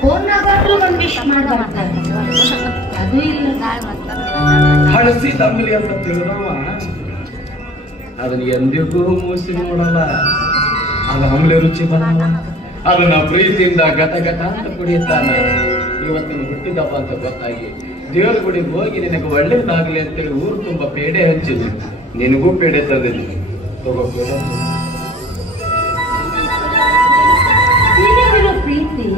ಫೋನ್ನಾಗಾದ್ರೂ ಒಂದ್ ವಿಶ್ ಮಾಡ್ಬಾರ್ದ ಅದು ಇಲ್ಲ. ಹಳಸಿ ತಂಬಲಿ ಅಂತ ತಿಳಿದವ ಅದನ್ನ ಎಂದಿಗೂ ಮೂಸಿ ನೋಡಲ್ಲ. ಅದು ಹಂಬಲಿ ರುಚಿ ಬಂದವ ಅದನ್ನ ಪ್ರೀತಿಯಿಂದ ಗತ ಗತ ಅಂತ ಕುಡಿಯುತ್ತಾನ. ಇವತ್ತಿನ ಹುಟ್ಟಿದಪ್ಪ ಅಂತ ಗೊತ್ತಾಗಿ ದೇವರ ಗುಡಿಗೆ ಹೋಗಿ ನಿನಗೆ ಒಳ್ಳೇದಾಗ್ಲಿ ಅಂತೇಳಿ ಊರು ತುಂಬ ಪೇಡೆ ಹಚ್ಚಿದ್ವಿ. ನಿನಗೂ ಪೇಡೆ ತಂದಿದ್ವಿ, ತಗೋ ಪೇಡೆ. ಪ್ರೀತಿ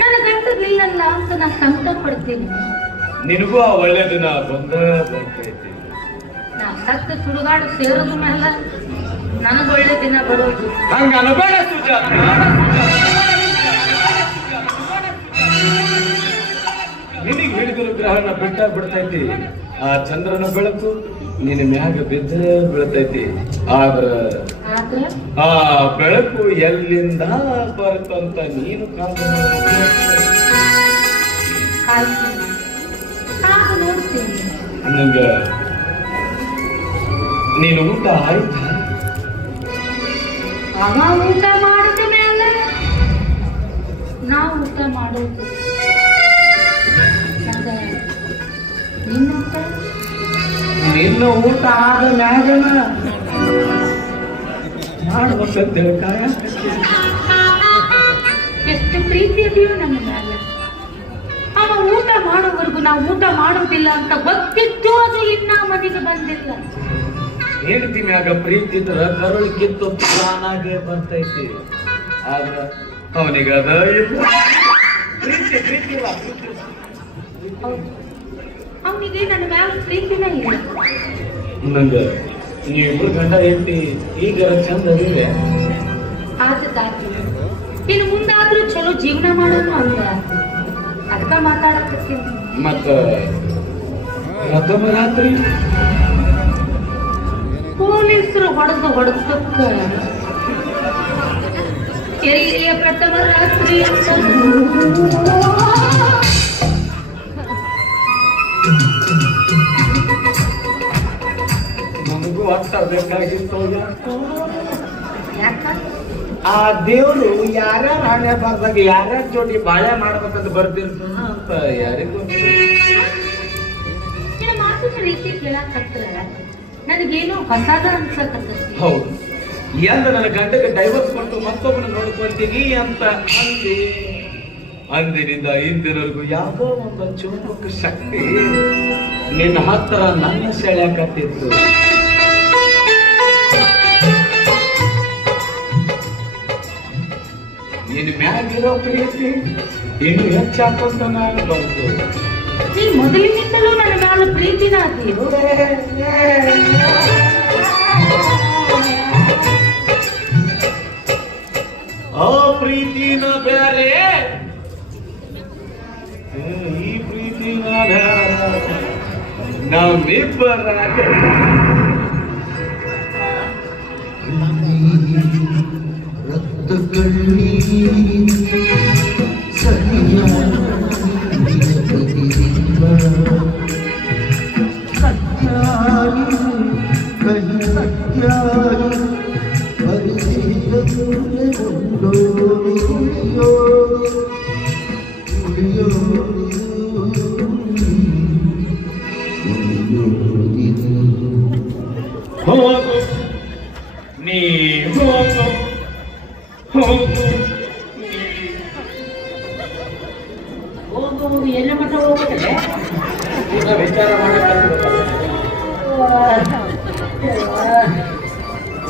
ನನ್ನ ಗಂಟು ಬೀಳಲ್ಲ ಅಂತ ನಾನು ಸಂಕಟ ಪಡ್ತೀನಿ. ನಿನಗೂ ಆ ಒಳ್ಳೆ ದಿನ ಬಂದ ಬರ್ತೈತಿ. ನಾ ಸತ್ತ ಸುಡುಗಾಡು ಸೇರೋದು ಮೇಲೆ ನನಗೆ ಒಳ್ಳೆ ದಿನ ಬರೋದು. ಹಂಗ ಅನಬೇಡ ಸುಜಾತ. ನಿನಗೆ ಹಿಡಿದಿರೋ ಗ್ರಹಣ ಬೆಟ್ಟ ಬಿಡ್ತೈತಿ. ಆ ಚಂದ್ರನ ಬೆಳಕು ನಿನ್ನ ಮ್ಯಾಗ ಬಿದ್ದರೆ ಬೀಳ್ತೈತಿ. ಆದ್ರ ಆ ಬೆಳಕು ಎಲ್ಲಿಂದ ಬರ್ತಂತ ನೀನು ಕಾದು ನೋಡ್ತೀನಿ. ನಂಗ ನೀನು ಊಟ ಆಯ್ತಾ? ಅವ ಊಟ ಮಾಡಿದ ಮೇಲೆ ನಾವು ಊಟ ಮಾಡೋದು. ನಿನ್ನ ಊಟ ಆದ ಮ್ಯಾಗನ ಮಾಡ್ಬೇಕಂತೇಳಿ ಕಾಯ. ಎಷ್ಟು ಪ್ರೀತಿ ಇದೆಯೋ ನಮ್ಮ ಮ್ಯಾಲ. ಅವ ಊಟ ಮಾಡೋವರೆಗೂ ನಾವು ಊಟ ಮಾಡೋದಿಲ್ಲ ಅಂತ ಗೊತ್ತಿತ್ತು. ಅದು ಇನ್ನ ಮನೆಗೆ ಬಂದಿಲ್ಲ. ಹೆಂಡತಿ ಮ್ಯಾಗ ಪ್ರೀತಿ ಇದ್ರ ಕರುಳು ಕಿತ್ತು ಪ್ರಾಣಾಗೆ ಬರ್ತೈತಿ. ಆದ್ರ ಅವನಿಗೆ ಅದ ಇಲ್ಲ. ಪ್ರೀತಿ ಪ್ರೀತಿ ಇಲ್ಲ. ಅವನಿಗೆ ನನ್ನ ಮ್ಯಾಲ ಪ್ರೀತಿನೇ ಇಲ್ಲ. ನಂಗ ನೀವಿಬ್ರು ಗಂಡ ಹೆಂಡತಿ ಈಗ ಚಂದ ಅದಿವೆ. ಆದದಾಗಿ ಇನ್ನು ಮುಂದಾದ್ರೂ ಚಲೋ ಜೀವನ ಮಾಡೋದು ಅಂದ ಅದಕ್ಕ ಮಾತಾಡಕತ್ತೀನಿ. ಮತ್ತ ರಾತ್ರಿ ಪೊಲೀಸರು ಹೊಡೆದಕ್ಕ ಎಲ್ಲಿಯ ಪ್ರಥಮ ರಾತ್ರಿ ನನಗೂ ಅರ್ಥ ಬೇಕಾಗಿತ್ತು. ಯಾಕ ಆ ದೇವ್ರು ಯಾರ್ಯಾರ ಹಣೆ ಬರ್ದಾಗ ಯಾರ್ಯಾರ ಜೋಡಿ ಬಾಳೆ ಮಾಡ್ಬೇಕಂತ ಬರ್ತಿರ್ತಾನ ಅಂತ ಯಾರಿಗೂ ಮಾತಿನ ರೀತಿ ಕೇಳಾಕತ್ರ ನನಗೇನೋ ಹೊಸದ ಅನ್ಸಕತ್ತೈತಿ. ಹೌದು, ಎಂದ ನನ್ನ ಗಂಡಗೆ ಡೈವರ್ಸ್ ಕೊಟ್ಟು ಮತ್ತೊಬ್ಬನ ನೋಡ್ಕೊಳ್ತೀನಿ ಅಂತ ಅಂದಿನಿಂದ ಇಂದಿನವರೆಗೂ ಯಾವುದೋ ಒಂದು ಚುಂಬಕ ಶಕ್ತಿ ನಿನ್ನ ಹತ್ರ ನನ್ನ ಸೆಳ್ಯಾಕತ್ತಿತ್ತು. ನಿನ್ನ ಮ್ಯಾಗಿರೋ ಪ್ರೀತಿ ಇನ್ನು ಹೆಚ್ಚಾಕೊಂತ ನಾನು ಬಂತು. ನೀ ಮೊದಲಿನಿಂದಲೂ ನನ್ನ ಮ್ಯಾಲ ಪ್ರೀತಿನ ಅದೆಯೋ? ಆ ಪ್ರೀತಿನ ಬೇರೆ, ಈ ಪ್ರೀತಿನ ಬೇರೆ. ನಮ್ಮಿಬ್ಬರ ರಕ್ತ ಕಣ್ಣೀರು ಸರಿಯಾದ ನೀ ಹೋಗು ಹೋಗು ಹೋಗು ಎಲ್ಲ ಮಟ್ಟ ಹೋಗ್ಬೇಕಲ್ಲ. ಈಗ ವಿಚಾರ ಮಾಡಕ್ಕೆ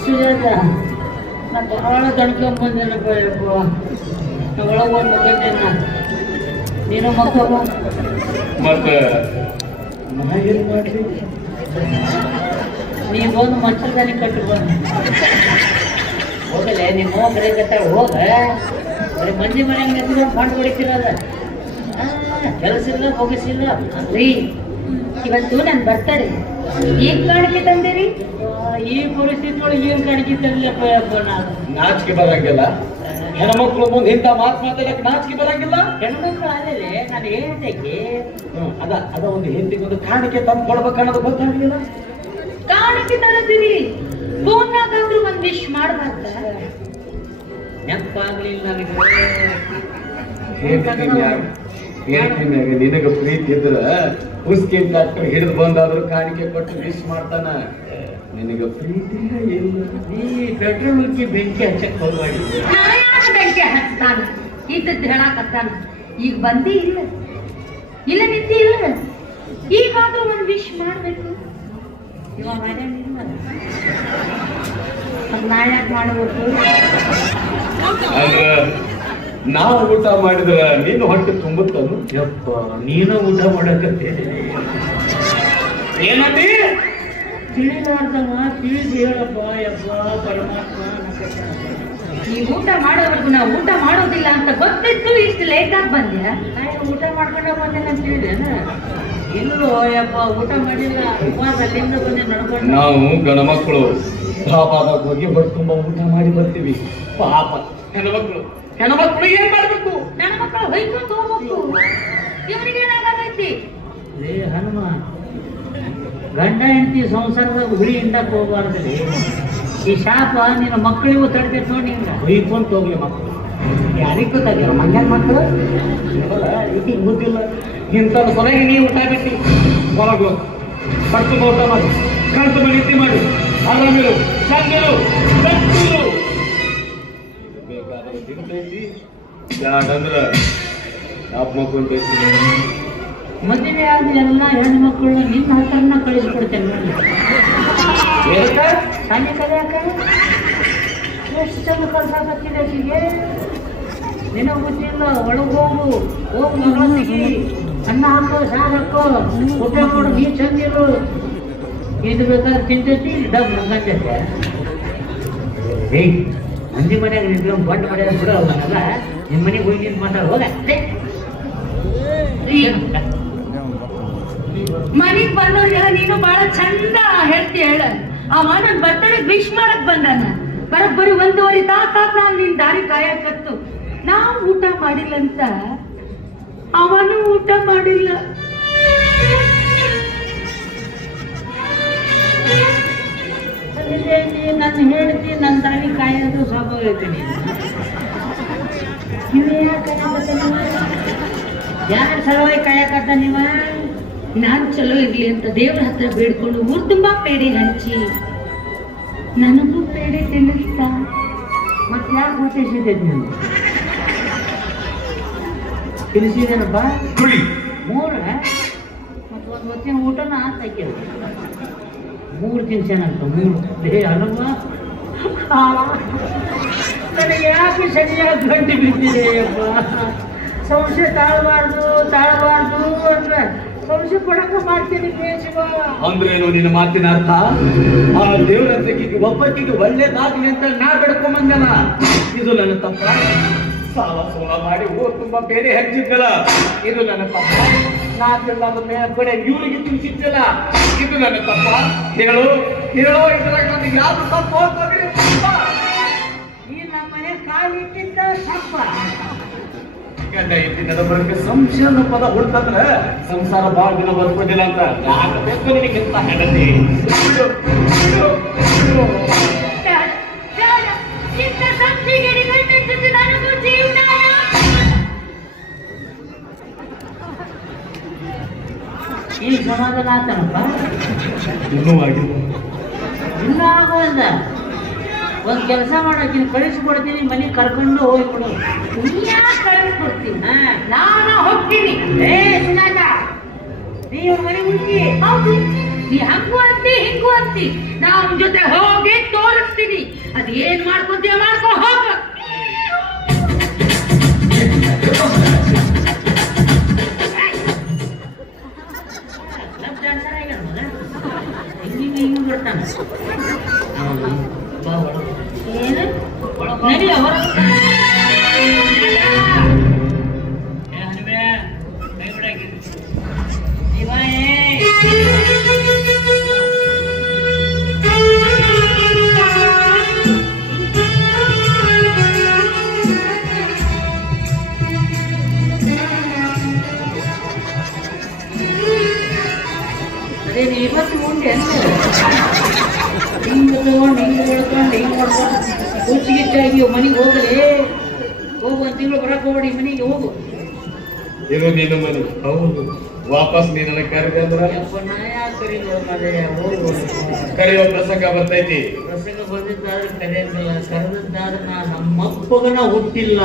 ಸುಜಾತ ನಾನು ಬಹಳ ಕಣ್ಕೊಂಡ್ಬಂದೇನಪ್ಪ. ಒಳಗೊಂಡು ಮಕ್ಕಳನ್ನ ನೀನು ಮಕ್ಕಳು ಮತ್ತ ನಾ ಏನ್ ಮಾಡ್ಲಿ? ನೀನು ಬಂದು ಮಂಚದಲ್ಲಿ ಕಟ್ಟು ಬಂದು ಹೋಗಲ್ಲ. ನಿಮ್ಮ ಬರೀ ಗಟ್ಟ ಹೋಗ ಬರೀ ಮಂದಿ ಮನೆಗೆ ನಿಂತ್ಕೊಂಡು ಫಂಡ್ ಹೊಡಿತಿರಲ್ಲ. ಕೆಲಸ ಇಲ್ಲ ಹೋಗಿಸಿಲ್ಲ ಅಲ್ರಿ. ಇವತ್ತು ನಾನು ಬರ್ತಡೆ ಏನ್ ಕಾಣಿಕೆ ತಂದಿರಿ? ಈ ಪರಿಸ್ಥಿತಿ ಒಳಗೆ ಏನ್ ಕಾಣಿಕೆ ತರಲಿಲ್ಲಪ್ಪ. ನಾನು ನಾಚಿಕೆ ಬರಂಗಿಲ್ಲ. ಹೆಣ್ಮಕ್ಳು ಮುಂದೆ ಇಂಥ ಮಾತು ಮಾತಾಡಕ್ಕೆ ನಾಚಿಕೆ ಬರಂಗಿಲ್ಲ. ಹೆಣ್ಮಕ್ಳು ಆಮೇಲೆ ನಾನು ಹೇಳ್ತೇನೆ ಅದ ಒಂದು ಹೆಂಡತಿಗೆ ಒಂದು ಕಾಣಿಕೆ ತಂದು ಕೊಡ್ಬೇಕನ್ನೋದು ಗೊತ್ತಾಗಿಲ್ಲ. ಕಾಣಿಕೆ ತರದಿರಿ. ಫೋನ್ನಾಗಾದ್ರೂ ಒಂದ್ ವಿಶ್ ಮಾಡ್ಬಾರ್ದ? ನೆನಪಾಗ್ಲಿಲ್ಲ ನನಗೆ. ಹೇಳ್ತೀನಿ ನಿನಗ ಪ್ರೀತಿ ಇದ್ರ ಹುಸ್ಕಿನ್ ಡಾಕ್ಟರ್ ಹಿಡಿದು ಬಂದಾದ್ರು ಕಾಣಿಕೆ ಕೊಟ್ಟು ವಿಶ್ ಮಾಡ್ತಾನ. ನಿನಗ ಪ್ರೀತಿ ಇಲ್ಲ. ನೀ ಪೆಟ್ರೋಲ್ ಉಕ್ಕಿ ಬೆಂಕಿ ಹಚ್ಚಕ್ ಹೋಗ್ಬೇಡಿ. ಬೆಂಕಿ ಹಚ್ತಾನ ಇದ್ದದ್ದು ಹೇಳಾಕತ್ತಾನ. ಈಗ ಬಂದಿ ಇಲ್ಲ, ಇಲ್ಲ ನಿಂತಿ ಇಲ್ಲ. ಈಗಾದ್ರೂ ಒಂದು ವಿಶ್ ಮಾಡ್ಬೇಕು. ಇವಾಗ ಮಾಡ್ಯಾನಿಲ್ಲ, ನಾ ಯಾಕೆ ಮಾಡಬೇಕು? ಅಂದ್ರ ನಾವು ಊಟ ಮಾಡಿದ್ರ ನೀನು ಹೊಟ್ಟೆ ತುಂಬುತ್ತನು? ಯಪ್ಪ ನೀನು ಊಟ ಮಾಡಕತ್ತೆ ಏನಂದಿ? ತಿಳಿಲಾರ್ದವ ತಿಳಿದು ಹೇಳಪ್ಪ. ಯಪ್ಪ ಪರಮಾತ್ಮ ಈ ಊಟ ಮಾಡೋವರೆಗೂ ನಾವು ಊಟ ಮಾಡೋದಿಲ್ಲ ಅಂತ ಗೊತ್ತಿತ್ತು ಇಷ್ಟು ಲೇಟ್ ಆಗಿ ಬಂದ್ಯಾ? ಊಟ ಮಾಡ್ಕೊಂಡ ಬಂದೇನೆ ಅಂತ ತಿಳಿದೇನ? ಇಲ್ಲೋ ಯಪ್ಪ ಊಟ ಮಾಡಿಲ್ಲ, ಉಪವಾಸ ಅಲ್ಲಿಂದ ಬಂದೆ ನಡ್ಕೊಂಡು. ನಾವು ಗಣಮಕ್ಕಳು ಧಾಬಾದಾಗ ಹೋಗಿ ಹೊಟ್ಟೆ ತುಂಬ ಊಟ ಮಾಡಿ ಬರ್ತೀವಿ. ಪಾಪ ಹೆಣ್ಮಕ್ಳು ಏನ್ ಮಾಡ್ಬೇಕು? ನನ್ನ ಮಕ್ಕಳು ಹೊಯ್ಕೊಂಡು ಹೋಗ್ಬೇಕು. ಇವರಿಗೆ ಏನಾಗೈತಿ? ಲೇ ಹನುಮ, ಗಂಡ ಹೆಂಡತಿ ಸಂಸಾರದಾಗ ಹುಳಿ ಹಿಂಡಕ್ ಹೋಗ್ಬಾರ್ದ್ರಿ. ಈ ಶಾಪ ನಿನ್ನ ಮಕ್ಕಳಿಗೂ ತಡ್ತೈತೆ ನೋಡಿ. ಹಿಂಗ ಹೊಯ್ಕೊಂತ ಹೋಗ್ಲಿ ಮಕ್ಕಳು. ಯಾರಿಗ್ ಗೊತ್ತಾಗ್ಯಾರ ಮಂಗ್ಯಾನ ಮಕ್ಕಳು ಇದಕ್ಕೆ ಗೊತ್ತಿಲ್ಲ. ಇಂಥ ಸೊಲಗಿ ನೀವು ಊಟ ಬಿಟ್ಟು ಹೊರಗು ಪಟ್ಟು ಊಟ ಮಾಡಿ ಕಳ್ತು ನಿತ್ತಿ ಮಾಡಿ ಆರಾಮಿರು ಚಂದಿರು ಬೆಚ್ಚರು ಬೇಕಾದ್ರೆ ತಿಂತೈತಿ ಯಾಕಂದ್ರ ಕುಂತೈತಿ. ಮದುವೆ ಆದ ಎಲ್ಲ ಹೆಣ್ಮಕ್ಳನ್ನ ನಿನ್ನ ಹತ್ರನ ಕಳಿಸ್ಕೊಡ್ತೇನೆ ನೋಡಿ. ಶಾಲೆ ಕಲಿಯಾಕ ಎಷ್ಟು ಚಂದ ಕಳ್ಸಾಕತ್ತಿದೆ ಆಕಿಗೆ. ನಿನಗೆ ಗೊತ್ತಿಲ್ಲ. ಒಳಗೋಗು, ಹೋಗಿ ಮಗಳೊಂದಿಗೆ ಅನ್ನ ಹಾಕೋ, ಸಾರು ಹಾಕೋ, ಊಟ ಮಾಡು, ನೀ ಚಂದಿರು. ಇದು ಬೇಕಾದ್ರೆ ತಿಂತೈತಿ, ಡಬ್ ಮುಗಂತೈತೆ. ಏಯ್ ಮಂದಿ ಮನ್ಯಾಗ ನಿಂತು ಬಂಡ ಮನ್ಯಾಗ ಬಿಡೋಲ್ಲ. ನಿಮ್ಮ ಮನೆಗೆ ಹೋಗಿ ನಿಂತು ಮಾತಾಡ ಹೋಗ. ಮನಿಗ್ ಬಂದವ್ರಿಗೆಲ್ಲ ನೀನು ಬಹಳ ಚಂದ ಹೇಳ್ತಿ. ಹೇಳ ಅವ ನನ್ ಬರ್ತಡೆ ವಿಶ್ ಮಾಡಕ್ ಬಂದಾನ. ಬರೋಬ್ಬರಿ 1.5 ತಾಸಾಗ ನಾನು ನಿನ್ ದಾರಿ ಕಾಯಕತ್ತು. ನಾವು ಊಟ ಮಾಡಿಲ್ಲ ಅಂತ ಅವನು ಊಟ ಮಾಡಿಲ್ಲ. ನನ್ನ ಹೇಳ್ತಿ, ನನ್ನ ದಾರಿ ಕಾಯೋದು ಸ್ವಭಾವ ಐತಿ. ನೀವು ಯಾರ ಸಲುವಾಗಿ ಕಾಯಕತ್ತ ನೀವ? ನಾನ್ ಚಲೋ ಇರ್ಲಿ ಅಂತ ದೇವ್ರ ಹತ್ರ ಬೇಡ್ಕೊಂಡು ಊರ್ ತುಂಬಾ ಪೇಡೆ ಹಂಚಿ ನನಗೂ ಪೇಡೆ ತಿನ್ನಿಸ್ತಾ. ಮತ್ತೆ ಯಾಕೆ ಹುಟ್ಟಿಸಿದ್ದೇನೆ ನೀನು? ತಿಳಿಸಿದೇನಪ್ಪ? 3 ಮತ್ತು ಒಂದು ಹೊತ್ತಿನ ಊಟನ ಆತಾಕ್ಯ 3 ತಿನ್ಸೇನಂತ. 3 ಹನುಮ ನನಗೆ ಯಾಕೆ ಸರಿಯಾಗಿ ಗಂಟೆ ಬಿದ್ದಿದೆ ಅಪ್ಪ. ಸಂಶಯ ತಾಳಬಾರ್ದು ಅಂದ್ರೆ ಸಂಶಯ ಪಡಕ ಮಾಡ್ತೀನಿ ಶಿವ. ಅಂದ್ರೇನು ನಿನ್ನ ಮಾತಿನ ಅರ್ಥ? ಆ ದೇವರ ಒಬ್ಬಕ್ಕಿಗೆ ಒಳ್ಳೇದಾಗ್ಲಿ ಅಂತ ನಾ ಬೆಡ್ಕೊಂಬಂದಲ್ಲ. ಇದು ನನ್ನ ತಪ್ಪ. ಸಾಲ ಸೋಲ ಮಾಡಿ ಊರು ತುಂಬಾ ಬೇರೆ ಹಂಚಿದ್ದಲ್ಲ, ಇದು ನನ್ನ ತಪ್ಪ. ನಾ ತಿನ್ನದ ಕಡೆ ಇವ್ರಿಗೆ ತಿನ್ಸಿದ್ದಲ್ಲ, ಇದು ನನ್ನ ತಪ್ಪ. ಹೇಳೋ ಇದ್ರಾಗ ನನಗೆ ಯಾವ್ದು ತಪ್ಪು ಹೋಗ್ತದೆ? ಈ ನಮ್ಮ ಮನೆ ಕಾಲಿಟ್ಟಿದ್ದ ತಪ್ಪ. ಗಂಡ ಹೆಂಡತಿ ಬರೋಕೆ ಸಂಶಯ ಅನ್ನೋ ಪದ ಹುಡ್ತಂದ್ರ ಸಂಸಾರ ಬಹಳ ದಿನ ಬದುಕೋದಿಲ್ಲ ಅಂತ ಯಾಕೆ ಬೇಕು ನಿನಗಿಂತ ಹೆಂಡತಿ? ಈ ಸಮಾಧಾನ ಆತನಪ್ಪ. ಇನ್ನೂ ಆಗಿಲ್ಲ. ಇನ್ನೂ ಆಗೋದ. ಒಂದು ಕೆಲಸ ಮಾಡೋಕೆ ಕಳಿಸ್ಕೊಡ್ತೀನಿ, ಮನೆಗೆ ಕರ್ಕೊಂಡು ಹೋಗ್ಬಿಡು. ನೀ ಯಾಕೆ ಕಳಿಸ್ಕೊಡ್ತೀನಿ? ನಾನು ಹೋಗ್ತೀನಿ. ಸುನಾಟ, ನೀವು ಮನೆ ಹುಡುಗಿ. ಹೌದು, ನೀ ಹಂಗೂ ಅಂತಿ ಹಿಂಗೂ ಅಂತಿ. ನಾವು ಜೊತೆ ಹೋಗಿ ತೋರಿಸ್ತೀನಿ. ಅದ್ ಏನ್ ಮಾಡ್ಕೊಂತೀಯ ಮಾಡ್ಕೊ ಹೋಗ. ಹಿಂಗೆ ಬಿಡ್ತಾನೆ. ಏನು ನಡಿ ಅವರ ಅದೇ ಇವತ್ತು ಉಂಡೆ ಅಂತ ಹಿಂಗೆ ತಗೊಂಡು ಹಿಂಗೆ ಹೊಡ್ಕೊಂಡು ಹಿಂಗೆ ಮಾಡ್ಕೊಂಡು ಹುಚ್ಚಿಗಿಚ್ಚಾಗಿ ಮನೆಗೆ ಹೋಗ್ರಿ. ಹೋಗುವಂತ ತಿಂಗಳು ಬರಕ್ ಹೋಗ್ಬೇಡಿ ಮನೆಗೆ ಹೋಗು. ಇದು ನಿನ್ನ ಮನೆ ಹೌದು. ವಾಪಸ್ ನೀ ನನಗೆ ಕರೆದೆ ಅಂದ್ರ ಯಪ್ಪ ನಾ ಯಾಕೆ ಕರೀಲಿ ಮಾರಾಯ, ಹೋಗು. ಕರೆಯೋ ಪ್ರಸಂಗ ಬರ್ತೈತಿ. ಪ್ರಸಂಗ ಬಂದಿದ್ದಾದ್ರೆ ಕರೆಯಂಗಿಲ್ಲ, ಕರೆದಿದ್ದಾದ್ರೆ ನಾ ನಮ್ಮಪ್ಪಗನ ಹುಟ್ಟಿಲ್ಲ.